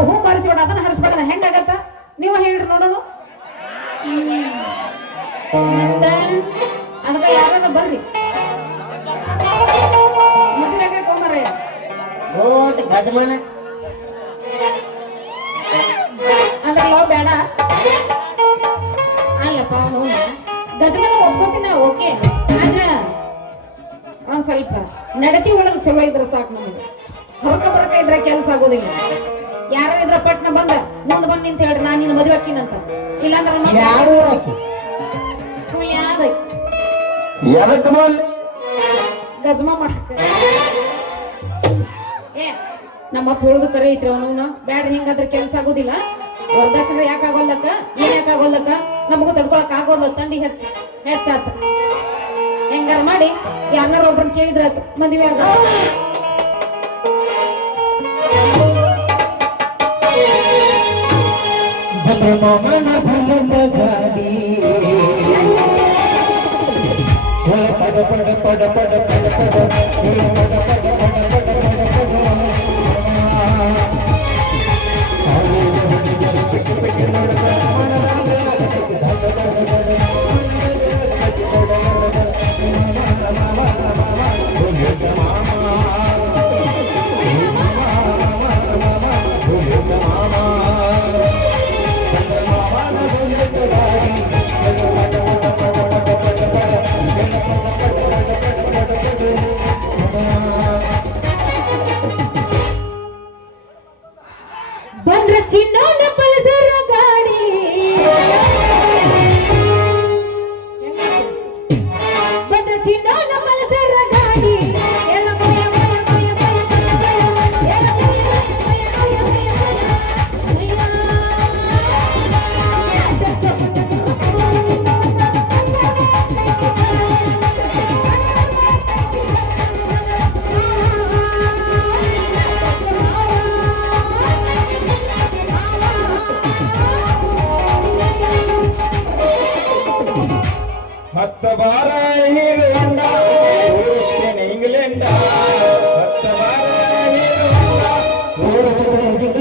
ಹೂ ಬಾರಿಸ್ಬೇಡ ಅದನ್ನ ಹರಿಸ್ಬೇಡ ಹೆಂಗಾಗತ್ತ ನೀವು ಹೇಳ್ರಿ ನೋಡೋಣ ಮತ್ತೆ ಅದಕ್ಕೆ ಯಾರು ಬರ್ರಿ ಮದುವೆಗೆ ಕೋಮರಯ್ಯ ಗೋಟ್ ಗಜಮಾನ ಅದ್ರಲ್ಲೋ ಬೇಡ ಅಲ್ಲಪ್ಪ ಅವನು ಗಜಮಾನ ಒಪ್ಕೋತೀನಿ ಓಕೆ ಆದ್ರ ಒಂದ್ ಸ್ವಲ್ಪ ನಡತಿ ಒಳಗೆ ಚಲೋ ಇದ್ರೆ ಸಾಕು ನಮಗೆ ಹೊರಕ ಬರಕ ಇದ್ರೆ ಕೆಲಸ ಆಗೋದಿಲ್ಲ ಯಾರ ಇದ್ರ ಪಟ್ನ ಬಂದ ಮುಂದ್ ಬಂದ್ ನಿಂತ ಹೇಳ್ರಿ ನಾನು ನಿನ್ನ ಮದುವೆ ಹಾಕಿನಂತ ಇಲ್ಲಾಂದ್ರೆ ಗಜಮಾ ಮಾಡಕ ಏ ನಮ್ಮ ತುಳಿದು ಕರೆ ಐತ್ರಿ ಅವನು ಬ್ಯಾಡ್ರಿ ಹಿಂಗಾದ್ರೆ ಕೆಲಸ ಆಗೋದಿಲ್ಲ ವರದಕ್ಷಿಣೆ ಯಾಕೆ ಆಗೋಲ್ಲಕ್ಕ ಏನ್ ಯಾಕೆ ಆಗೋಲ್ಲಕ್ಕ ನಮಗೂ ತಡ್ಕೊಳಕ್ ಆಗೋಲ್ಲ ತಂಡಿ ಹೆಚ್ಚಾತ ಹೆಂಗಾರ ಮಾಡಿ ಯಾರನ್ನಾರ ಒಬ್ಬರನ್ನ ಕೇಳಿದ್ರ ಮದುವೆ ಆಗ ಪಡ ಪಡ ಪಡ ಪಡ ಪಡ ಬಂದ್ರ ಚಿನ್ನೋನ ಪಲ್ಸರ್ ಗಾಡಿ ಬಂದ್ರ ಚಿನ್ನೋನ ಪಲ್ಸರ್ ಗಾಡಿ ಹತ್ತ ಬಾರ ಹೀರೋಂಡ ಇಂಗ್ಲೆಂಡ ಹತ್ತ ಬಾರ ಹೀರೋಂಡ ಇಂಗ್ಲೆಂಡ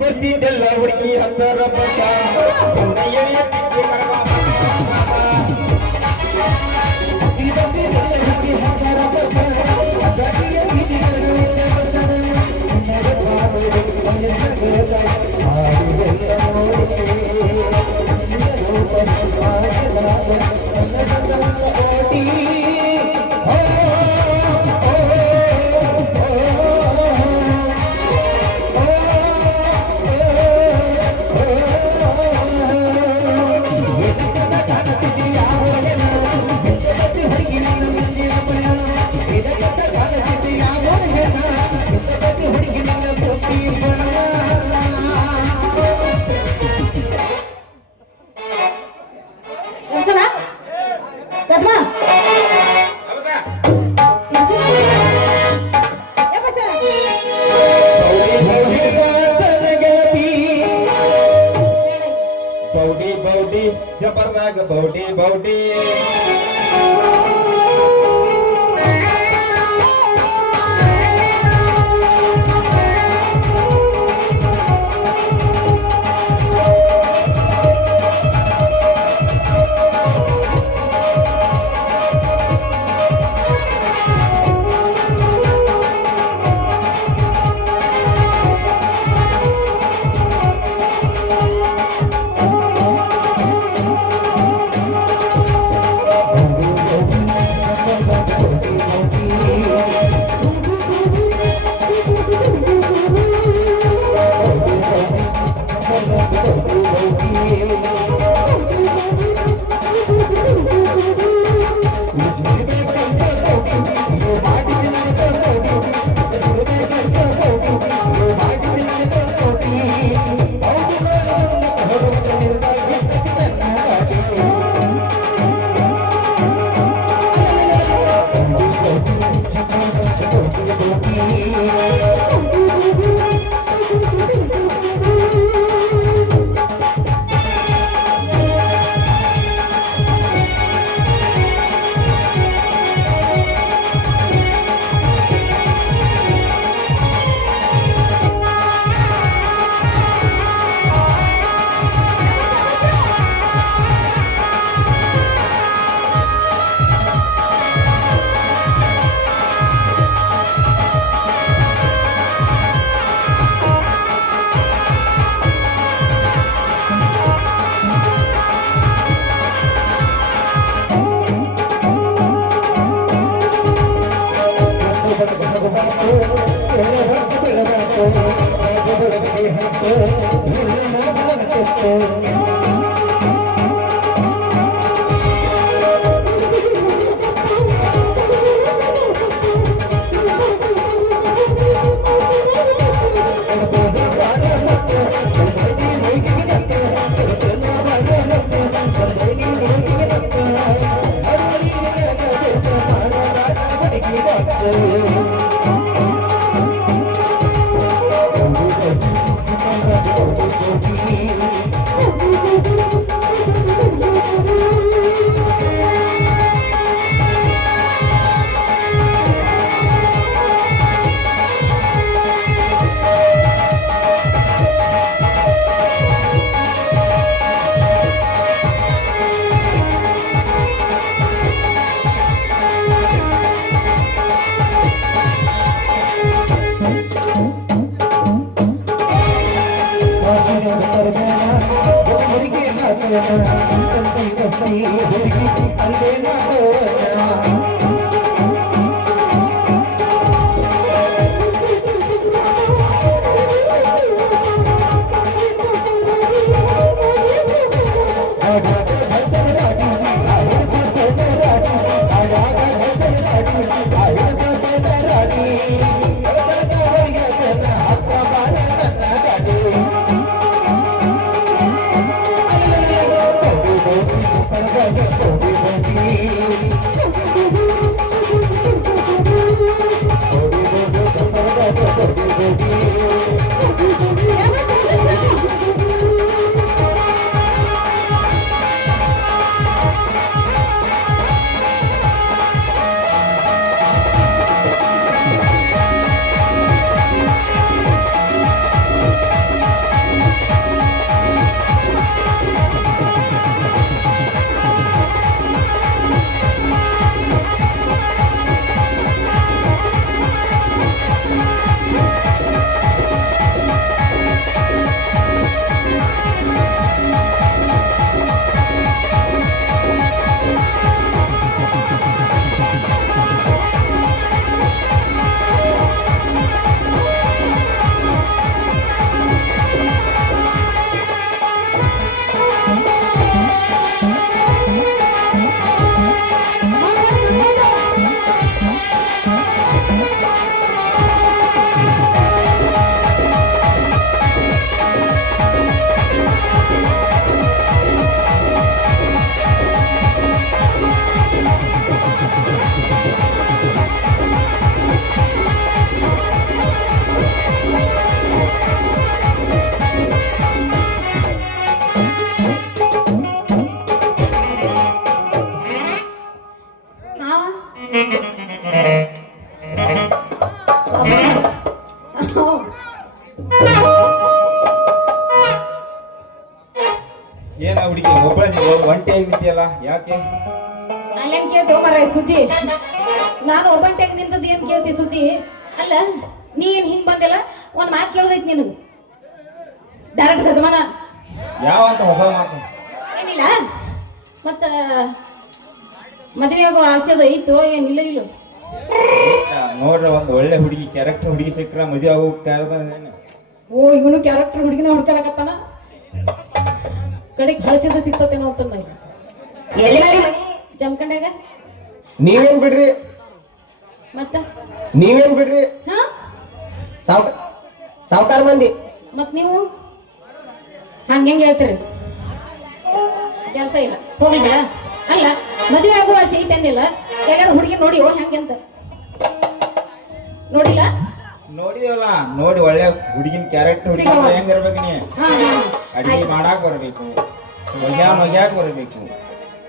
ಬರ್ತಿದ್ದೆಲ್ಲ ಹುಡುಗಿ ಹತ್ತರ ಪಟ್ಟ ಬೌಡಿ ಬೌಡಿ ಯಾಕೆ ಅಲ್ಲೇನ್ ಕೇಳ್ತೇವ ಮರ ಸುದ್ದಿ ನಾನು ಒಬ್ಬಂಟೆಗೆ ನಿಂತದ್ದು ಏನ್ ಕೇಳ್ತಿ ಸುದ್ದಿ ಅಲ್ಲ ನೀ ಏನ್ ಹಿಂಗ್ ಬಂದಿಲ್ಲ ಒಂದ್ ಮಾತು ಕೇಳೋದೈತಿ ನಿನಗ ಡೈರೆಕ್ಟ್ ಗಜಮಾನ ಯಾವ ಅಂತ ಹೊಸ ಮಾತು ಏನಿಲ್ಲ ಮತ್ತ ಮದುವೆ ಆಗೋ ಆಸೆ ಅದ ಐತೋ ಏನಿಲ್ಲ ಇಲ್ಲ ನೋಡ್ರಿ ಒಂದ್ ಒಳ್ಳೆ ಹುಡುಗಿ ಕ್ಯಾರೆಕ್ಟರ್ ಹುಡುಗಿ ಸಿಕ್ಕ್ರ ಮದುವೆ ಆಗೋ ಓ ಇವನು ಕ್ಯಾರೆಕ್ಟರ್ ಹುಡುಗಿನ ಹುಡ್ಕೊಳಕತ್ತಾನ ಕಡೆಗೆ ಹಳಸಿದ ಸಿಕ್ತತೇನೋ ಅಂತಂದ ಎಲ್ಲಿ ಮಾರಿ ಮನಿ ಜಮಖಂಡ್ಯಾಗ ನೀವೇನ್ ಬಿಡ್ರಿ ಮತ್ತ ನೀವೇನ್ ಬಿಡ್ರಿ ಹಾ ಸಾವುಕಾರ ಮಂದಿ ಮತ್ ನೀವು ಹಂಗ ಹೇಳ್ತೀರಿ ಕೆಲ್ಸ ಇಲ್ಲ ಹೋಗ್ಲಿ ಬಿಡ ಅಲ್ಲ ಮದುವೆ ಆಗುವ ಆಸೆ ಐತೆ ಅಂದಿಲ್ಲ ಎಲ್ಲಾರು ಹುಡುಗಿ ನೋಡಿ ಓ ಹೆಂಗಂತ ನೋಡಿಲ್ಲ ನೋಡಿದಲ್ಲ ನೋಡಿ ಒಳ್ಳೆ ಹುಡುಗಿನ ಕ್ಯಾರೆಕ್ಟರ್ ಹುಡುಗಿ ಸಿಗವ. ಹೆಂಗಿರ್ಬೇಕು ನೀ ಹಾ ಹಾ ಅಡಿಗೆ ಮಾಡಾಕ್ ಬರಬೇಕು ಒಗ್ಯಾಕ್ ಬರಬೇಕು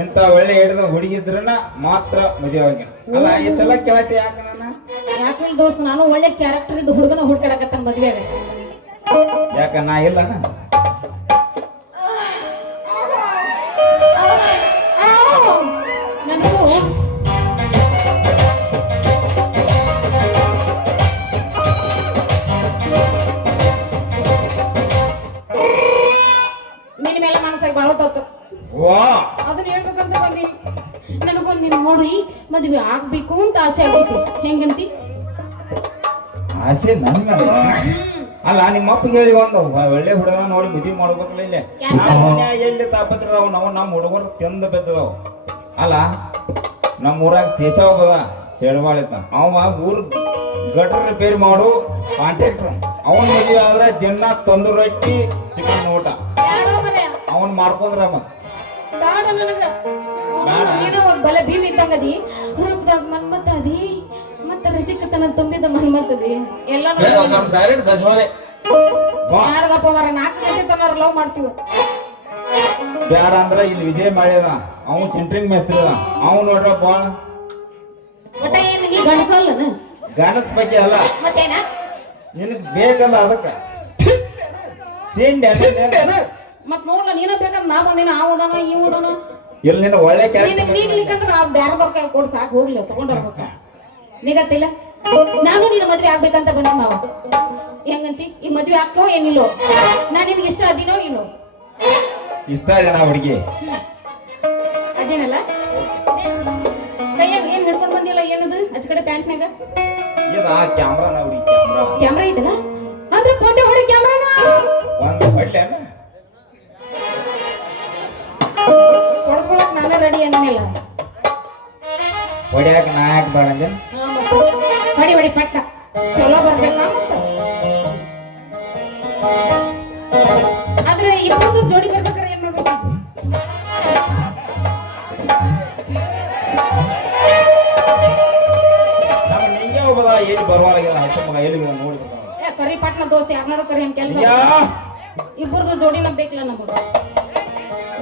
ಇಂತ ಒಳ್ಳೆ ಹಿಡಿದ ಹುಡುಗಿ ಇದ್ರನ ಮಾತ್ರ ಮದುವೆ ಆಗಿ ಅಲ್ಲ ಇಷ್ಟೆಲ್ಲ ಕೇಳತ್ತೆ ಯಾಕೆ ನನ್ನ ಯಾಕಿಲ್ ದೋಸ್ತ್ ನಾನು ಒಳ್ಳೆ ಕ್ಯಾರೆಕ್ಟರ್ ಇದ್ದು ಹುಡುಗನ ಹುಡ್ಕಾಡಕತ್ತಾನ ಮದ್ವೆಯಾಗ ಯಾಕ ನಾ ಇಲ್ಲ ನನಗೂ ನಿನ್ನ ಮೇಲೆ ಮನಸ್ಸಾಗಿ ಬಾಳೋತಾತ ವಾ ಅದನ್ನ ಹೇಳ್ಬೇಕಂತ ಬಂದೀನಿ ನನಗೂ ನೀನ್ ನೋಡಿ ಮದ್ವೆ ಆಗ್ಬೇಕು ಅಂತ ಆಸೆ ಆಗೈತಿ ಹೆಂಗಂತಿ ಆಸೆ ನನ್ ಮೇಲೆ ಅಲ್ಲ ನಿಮ್ಮ ಅಪ್ಪಗೆ ಹೇಳಿ ಒಂದು ಒಳ್ಳೆ ಹುಡುಗನ ನೋಡಿ ಮದುವೆ ಮಾಡ್ಬೇಕಲ್ಲ ಇಲ್ಲೇ ನಮ್ಮ ಮನ್ಯಾಗ ಎಲ್ಲಿ ತಾಪತ್ರದಾವ ನಾವು ನಮ್ಮ ಹುಡುಗರು ತಿಂದ ಬೆದ್ದದಾವ ಅಲ್ಲ ನಮ್ಮ ಊರಾಗ ಶೇಷಾವ್ ಬದ ಶೆಡ್ವಾಳಿತ ಅವ ಊರ್ ಗಟ್ರ ರಿಪೇರಿ ಮಾಡು ಕಾಂಟ್ರಾಕ್ಟರ್ ಅವನ್ ಮದುವೆ ಆದ್ರೆ ದಿನ ತಂದೂರು ರೊಟ್ಟಿ ಚಿಕನ್ ಊಟ ಯಾರೋ ಮನೆ ಅವನ್ ಮಾಡ್ಕೊಂಡ್ರ ಬೇಡ ನನಗ ನೀನು ಒಂದ್ ಬಲೆ ಬೀವಿ ಇದ್ದಂಗದಿ ರೂಪದಾಗ ಮನ್ಮತ್ತ ಅದಿ ಮತ್ತ ರಸಿಕತನ ತುಂಬಿದ ಮನ್ಮತ್ತದಿ ಎಲ್ಲ ಡೈರೆಕ್ಟ್ ಗಜವಾನೆ ಯಾರಿಗಪ್ಪ ಮರ 4 ಗಂಟೆ ತನಕ ಲವ್ ಮಾಡ್ತೀವಿ ಬ್ಯಾರ ಅಂದ್ರ ಇಲ್ಲಿ ವಿಜಯ್ ಮಾಡ್ಯದ ಅವನ್ ಸೆಂಟ್ರಿಂಗ್ ಮೇಸ್ತ್ರಿ ಅದ ಅವ್ನು ನೋಡ್ರ ಬಾಳ ಒಟ್ಟ ಏನ್ ನೀ ಗಣಸಲ್ಲನ ಗಣಸ್ ಬಗ್ಗೆ ಅಲ್ಲ ಮತ್ತೇನ ನಿನಗ್ ಬೇಕಲ್ಲ ಅದಕ್ಕ ತಿಂಡಿ ಮತ್ ನೋಡ್ಲ ನೀನ ಬೇಕಂದ್ರ ನಾ ಬಂದಿನ ಆ ಓದಾನ ಈ ಓದಾನ ಇಲ್ಲಿ ನಿನ್ನ ಒಳ್ಳೆ ನಿನಗ್ ಕ್ಯಾರೆಕ್ಟರ್ ನೀಗ್ಲಿಕ್ಕಂದ್ರ ನಾವು ಬ್ಯಾರದವ್ರ ಕೈ ಕೊಡ್ ಸಾಕು ಹೋಗ್ಲಿ ತಗೊಂಡರ್ಬೇಕ ನಿಗತ್ತಿಲ್ಲ ನಾನು ನಿನ್ನ ಮದ್ವೆ ಆಗ್ಬೇಕಂತ ಬಂದಿ ಮಾವ ಹೆಂಗಂತಿ ಈ ಮದ್ವೆ ಹಾಕೋ ಏನಿಲ್ಲೋ ನಾ ನಿನ್ಗೆ ಇಷ್ಟ ಅದಿನೋ ಇಲ್ಲೋ ಇಷ್ಟ ಇದೆ ನಾ ಹುಡುಗಿ ಅದೇನಲ್ಲ ಕೈಯಾಗ ಏನ್ ಹಿಡ್ಕೊಂಡ್ ಬಂದಿಲ್ಲ ಏನದು ಅಚ್ ಕಡೆ ಪ್ಯಾಂಟ್ನಾಗ ಇದ ಕ್ಯಾಮ್ರಾ ನಾ ಹುಡುಗಿ ಕ್ಯಾಮ್ರಾ ಕ್ಯಾಮ್ರಾ ಐತಲ್ಲ ಅಂದ್ರೆ ಫೋಟೋ ಹೊಡಿ ಕ್ಯಾಮ್ರಾನ ಒಂದು ಹೊಡ್ಲೆ ಕೊಡ್ಸ್ಕೊಳಕ್ ನಾನೇ ರೆಡಿ ಅನ್ನಿಲ್ಲ ಹೊಡ್ಯಾಕ ನಾ ಯಾಕೆ ಬೇಡ ಅಂದೇನ್ ಹೊಡಿ ಹೊಡಿ ಪಟ್ಟ ಚಲೋ ಬರ್ಬೇಕಾ ಮತ್ತ ಆದ್ರೆ ಇಬ್ಬರದು ಜೋಡಿ ಬರ್ಬೇಕಾರೆ ಏನ್ ಮಾಡ್ಬೇಕು ನಮ್ಮ ನಿಂಗೆ ಹೋಗ್ಬೋದ ಎಲ್ಲಿ ಬರುವಾಗೆಲ್ಲ ಹಚ್ಚ ಮಗ ಎಲ್ಲಿ ನೋಡಿ ಏ ಕರಿ ಪಟ್ನ ದೋಸ್ತ ಯಾರನ್ನಾರು ಕರಿ ಅಂತ ಕೆಲಸ ಯಾ ಇಬ್ಬರದು ಜೋಡಿನ ಬೇಕಲ್ಲ ನಮಗ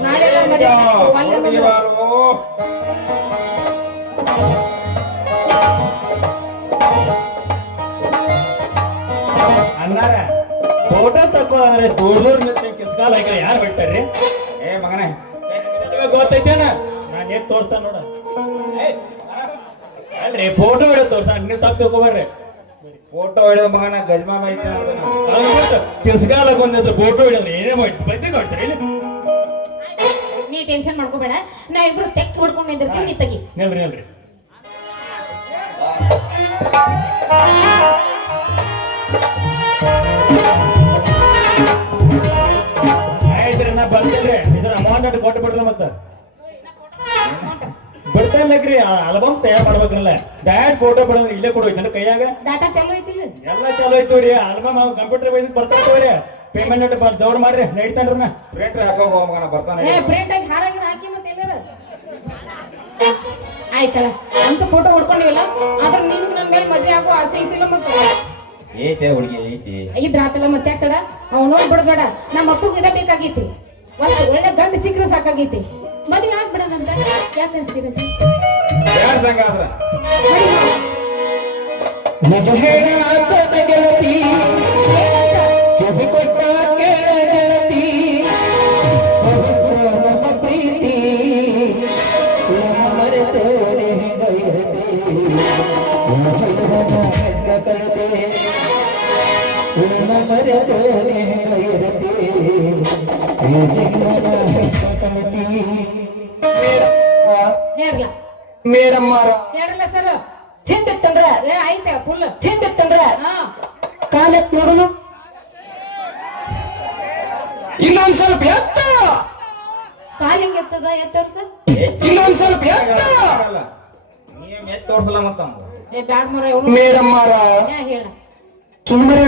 ನಾಳೆ ನಮ್ಮ ಮದುವೆ ಒಳ್ಳೆ ಮದುವೆ ಅನ್ನಾರ ಫೋಟೋ ತಕ್ಕೋದ್ರೆ ದೂರ ಕಿಸ್ಕಾಲ ಯಾರು ಬಿಡ್ತಾರ್ರಿ ಏ ಮಗನೇ ಗೊತ್ತೈತೇನ ನಾನು ಏನ್ ತೋರಿಸ್ತಾನ ನೋಡ ಅಲ್ರಿ ಫೋಟೋ ಹೊಡೆ ತೋರ್ಸ ನೀವು ತಪ್ಪು ತಿಳ್ಕೊಬರ್ರಿ ಫೋಟೋ ಹೊಡೆದ ಮಗನ ಗಜ್ಮಾ ಬೈತ ಕಿಸ್ಕಾಲ ಬಂದಿದ್ದು ಫೋಟೋ ಹಿಡಿದ್ರೆ ಏನೇ ಮಾಡಿ ಬೈತಿ ಕೊಡ್ತಾರೆ ಇಲ್ಲಿ ನೀ ಟೆನ್ಷನ್ ಮಾಡ್ಕೋಬೇಡ ನಾ ಇಬ್ರು ತೆಕ್ ಹೊಡ್ಕೊಂಡು ನಿಂದಿರ್ತೀವಿ ನೀ ತೆಗಿ ನಿಲ್ರಿ ನಿಲ್ರಿ ಆಯ್ತ್ರಿ ನಾ ಬರ್ತಿಲ್ರಿ ಇದ್ರ ಅಮೌಂಟ್ ಕೊಟ್ಟು ಬಿಡ್ರಿ ಮತ್ತ ಬಿಡ್ತಾನ್ರಿ ಆಲ್ಬಮ್ ತಯಾರು ಮಾಡ್ಬೇಕ್ರಲ್ಲ ಡೈರೆಕ್ಟ್ ಫೋಟೋ ಬಿಡಂದ್ರೆ ಇಲ್ಲೇ ಕೊಡೋಯ್ತು ನನ್ನ ಕೈಯಾಗ ಡಾಟಾ ಚಾಲು ಐತಿಲ್ಲ ಎಲ್ಲ ಚಾಲು ಐತವ್ರಿ ಆಲ್ಬಮ್ ಕಂಪ್ಯೂಟರ್ ಬೈದ್ ಬರ್ತಾವ್ರಿ ಪೇಮೆಂಟ್ ದೌಡ್ ಮಾಡ್ರಿ ನೈಟ್ತಾನ್ರಿ ನಾ ಪ್ರಿಂಟ್ ಹಾಕೋಗ ಮಗನ ಬರ್ತಾನೆ ಏ ಪ್ರಿಂಟ್ ಆಗಿ ಹಾರಾಗಿ ಹಾಕಿ ಮತ್ತೆ ಎಲ್ಲಾರ ಆಯ್ತಲ್ಲ ಅಂತ ಫೋಟೋ ಹೊಡ್ಕೊಂಡಿವಲ್ಲ ಆದ್ರೆ ನೀನು ನನ್ನ ಮೇಲೆ ಮದ್ವೆ ಆಗೋ ಆಸೆ ಐತಿಲ್ಲ ಮತ್ತೆ ಐತೆ ಹುಡುಗಿ ಐತಿ ಇದ್ರಾತಲ್ಲ ಮತ್ತೆ ಯಾಕಡ ಅವ್ ನೋಡ್ಬಿಡ್ಬೇಡ ನಮ್ಮ ಅಪ್ಪಗೆ ಇದ ಬೇಕಾಗೈತಿ ಒಂದು ಒಳ್ಳೆ ಗಂಡ ಸಿಕ್ಕರೆ ಸಾಕಾಗೈತಿ ಮದ್ವೆ ಆಗ್ಬಿಡೋಣಂತ ಯಾಕೆ ಅನ್ಸ್ತೀರಿ ಯಾರ್ ಸಂಗ ಆದ್ರ ನಿಜ ಹೇಳಾದ ಗೆಳತಿ ಕಿವಿ ಕೊಟ್ಟ ಕೇಳ ಗೆಳತಿ ಪವಿತ್ರ ನಮ್ಮ ಪ್ರೀತಿ ಮರೆತೋನೆ ಗೈರತೆ ಜೀವನ ಹೆಂಗ ಕಳತೆ ನನ್ನ ಮರೆತೋನೆ ಗೈರತೆ ಜೀವನ ಹೆಂಗ ಕಳತಿ ಹೇಳ್ಲ ಮೇಡಮ್ ಮಾರ ಹೇಳ್ರಲ್ಲ ಸರ್ ತಿಂದಿತ್ತಂದ್ರ ಏ ಐತೆ ಫುಲ್ ತಿಂದಿತ್ತಂದ್ರ ಹಾ ಕಾಲಕ್ ನೋಡುನು ಇನ್ನೊಂದ್ ಸ್ವಲ್ಪ ಎತ್ತ ಕಾಲ್ ಹೆಂಗಿರ್ತದ ಎತ್ತೋರ್ಸ ಇನ್ನೊಂದ್ ಸ್ವಲ್ಪ ಎತ್ತ ನೀವ್ ಮೆತ್ ತೋರ್ಸಲ್ಲ ಮತ್ತ ಏ ಬ್ಯಾಡ್ ಮರ ಇವನು ಮೇಡಮ್ ಮಾರ ಹೇಳ ಚುಮ್ಮರಿ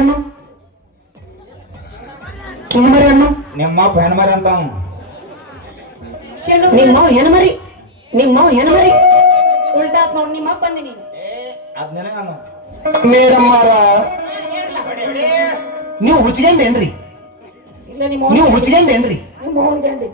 ಅನ್ನು ನಿಮ್ಮ ಅಪ್ಪ ಹೆಣ್ಮರಿ ಅಂತ ಅವ್ನು. ಶೆಣ್ಣು ನಿಮ್ಮ ಹೆಣ್ಮರಿ ಉಲ್ಟಾತ್ ನೋಡ್ ನಿಮ್ಮ ಅಪ್ಪ ಬಂದಿ ನೀನು ಅದ್ ನೆನಗ ಅವ. ಮೇಡಮ್ ಮಾರ ಹೇಳಲ್ಲ ನೀವು ಹುಚ್ಚಿಗೆಂಡೇನ್ರಿ ಇಲ್ಲ ನಿಮ್ಮ ನೀವು ಹುಚ್ಚಿಗೆಂಡೇನ್ರಿ ಮೋಹನ್ ಗಂಡಿ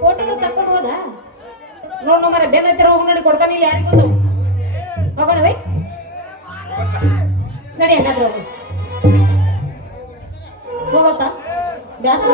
ಫೋಟೋನು ತಕೊಂಡು ಹೋದ ನೋಡು ಮರ ಬೆನ್ನ ಹತ್ತಿರ ಹೋಗಿ ನೋಡಿ ಕೊಡ್ತಾನೆ ಇಲ್ಲಿ ಯಾರಿಗೂ ಹೋಗೋಣ ಬೈ ನಡಿ ಏನಾದ್ರು ಹೋಗತ್ತಾ ಬ್ಯಾಸ